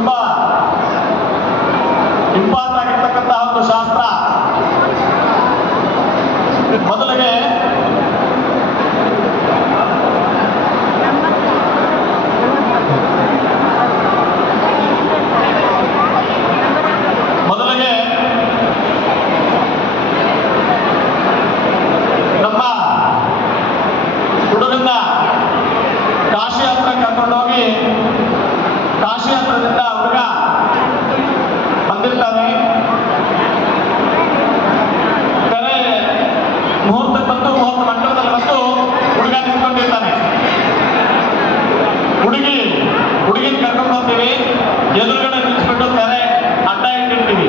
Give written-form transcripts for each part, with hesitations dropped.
ತುಂಬಾ ಇಂಪಾರ್ಟೆಂಟ್ ಆಗಿರ್ತಕ್ಕಂತಹ ಒಂದು ಶಾಸ್ತ್ರ. ಮೊದಲಿಗೆ ನಮ್ಮ ಹುಡುಗನ್ನ ಕಾಶಿ ಹತ್ರ ಕರ್ಕೊಂಡೋಗಿ ಕಾಶಿ ಹತ್ರದಿಂದ ಹುಡುಗ ಬಂದಿರ್ತಾನೆ. ಬೇರೆ ಮುಹೂರ್ತಕ್ಕೆ ಬಂದು ಮುಹೂರ್ತ ಮಂಟಪದಲ್ಲಿ ಬಂದು ಹುಡುಗ ನಿಂತ್ಕೊಂಡಿರ್ತಾನೆ. ಹುಡುಗಿನ ಕರ್ಕೊಂಡು ಹೋಗ್ತೀವಿ, ಎದುರುಗಡೆ ನಿಲ್ಲಿಸ್ಬಿಟ್ಟು ತೆರೆ ಅಡ್ಡ ಇಟ್ಟಿರ್ತೀವಿ.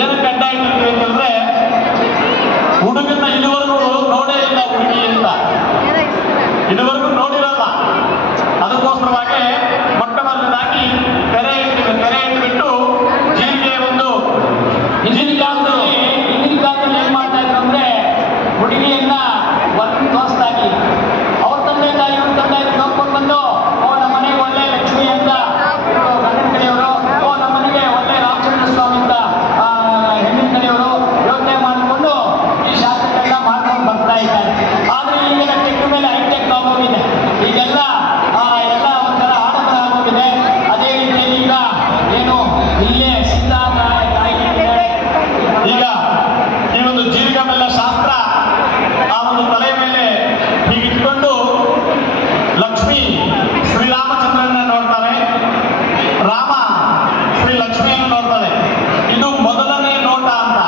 ಏನಕ್ಕೆ ಅಡ್ಡ ಇಟ್ಟಿರ್ತೀವಿ ಅಂತಂದ್ರೆ ಹುಡುಗನ್ನ ಇದುವರೆಗೂ ನೋಡೇ ಇಲ್ಲ ಹುಡುಗಿ ಅಂತ, ಇದುವರೆಗೂ ನೋಡಿರಲ್ಲ. ಅದಕ್ಕೋಸ್ಕರವಾಗಿ ಮೊಟ್ಟ ಮೊದಲನೇದಾಗಿ ತೆರೆ ಇಟ್ಟುಬಿಟ್ಟು ಜೀರಿಗೆ ಒಂದು ಹಿಂದಿನ ಕಾಲದಲ್ಲಿ ಏನ್ ಮಾಡ್ತಾ ಇದ್ರು ಅಂದ್ರೆ ಹುಡುಗಿಯನ್ನ ಒಂದು ತೋರಿಸ್ದಾಗಿ ಅವ್ರ ತಂದೆ ತಾಯಿ ಇವ್ರ ತಂದೆ ನೋಡ್ಕೊಂಡು ಬಂದು, ಓ ನಮ್ಮ ಮನೆಗೆ ಒಳ್ಳೆ ಲಕ್ಷ್ಮಿ ಅಂತ ಗಂಡನ ಕಡೆಯವರು, ಓ ನಮ್ಮ ಮನೆಗೆ ಒಳ್ಳೆ ರಾಮಚಂದ್ರ ಸ್ವಾಮಿ ಅಂತ ಹೆಣ್ಣಿನ ಕಡೆಯವರು ಯೋಚನೆ ಮಾಡಿಕೊಂಡು ಈ ಶಾಸ್ತ್ರಗಳೆಲ್ಲ ಮಾಡ್ಕೊಂಡು ಬರ್ತಾ ಇದ್ದಾರೆ. ಆದ್ರೆ ಈಗಿನ ಟೆಕ್ ಮೇಲೆ ಹೈಟೆಕ್ ಆಗೋಗಿದೆ. ಈಗೆಲ್ಲ ಎಲ್ಲ ಒಂಥರ ಆಡಂಬರ ಆಗೋಗಿದೆ. ಅದೇ ರೀತಿಯಲ್ಲಿ ಈಗ ಏನು ಇಲ್ಲೇ ಈಗ ಈ ಒಂದು ಜೀರಿಗೆ ಬೆಲ್ಲ ಶಾಸ್ತ್ರ ಆ ಒಂದು ತಲೆ ಮೇಲೆ ಹೀಗಿಟ್ಕೊಂಡು ಲಕ್ಷ್ಮಿ ಶ್ರೀರಾಮಚಂದ್ರನ ನೋಡ್ತಾರೆ, ರಾಮ ಶ್ರೀ ಲಕ್ಷ್ಮಿಯನ್ನು ನೋಡ್ತಾರೆ. ಇದು ಮೊದಲನೇ ನೋಟ ಅಂತ.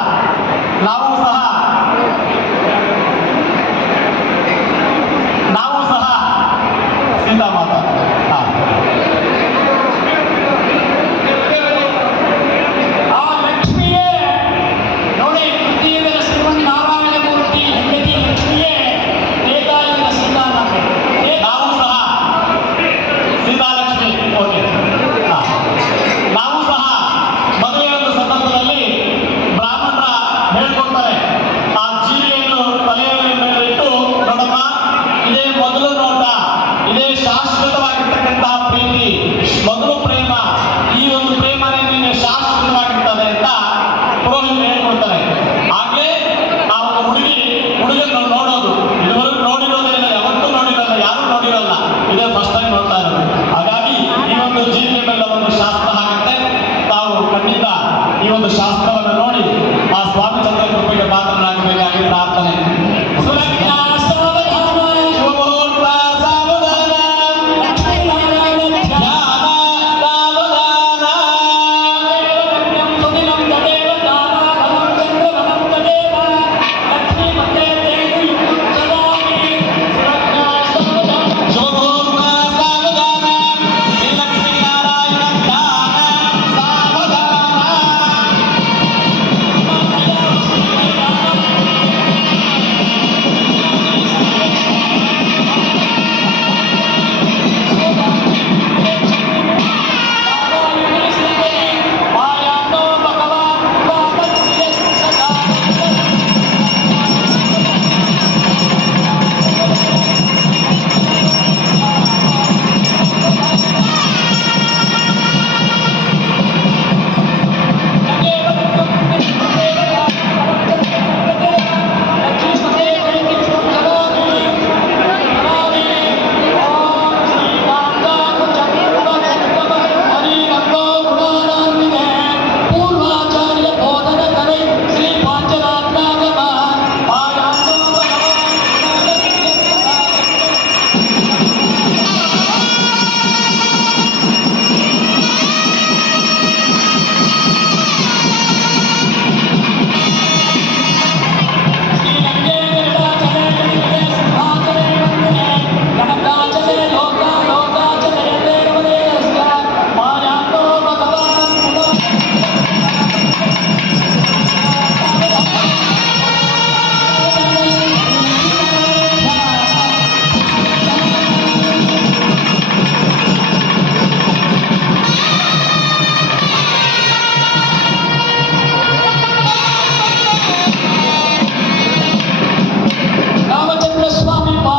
ನಾವು ಸಹ ಸೀತಾಮಾತಾ ಶಾಶ್ವತವಾಗಿರ್ತಕ್ಕಂತಹ ಪ್ರೀತಿ, ಮೊದಲು ಪ್ರೇಮ, ಈ ಒಂದು ಪ್ರೇಮನೇ ನಿಮಗೆ ಶಾಶ್ವತವಾಗಿರ್ತದೆ ಅಂತ ಪುರೋಹಿತರು ಹೇಳ್ಕೊಡ್ತಾರೆ. ಆಗ್ಲೇ ಆ ಒಂದು ಹುಡುಗನ ನೋಡೋದು, ಇದುವರೆಗೂ ನೋಡಿರೋದೇ ಇಲ್ಲ, ಯಾವತ್ತೂ ನೋಡಿರಲ್ಲ, ಯಾರೂ ನೋಡಿರಲ್ಲ, ಇದೇ ಫಸ್ಟ್ ಟೈಮ್ ನೋಡ್ತಾ ಇರೋದು. ಹಾಗಾಗಿ ಈ ಒಂದು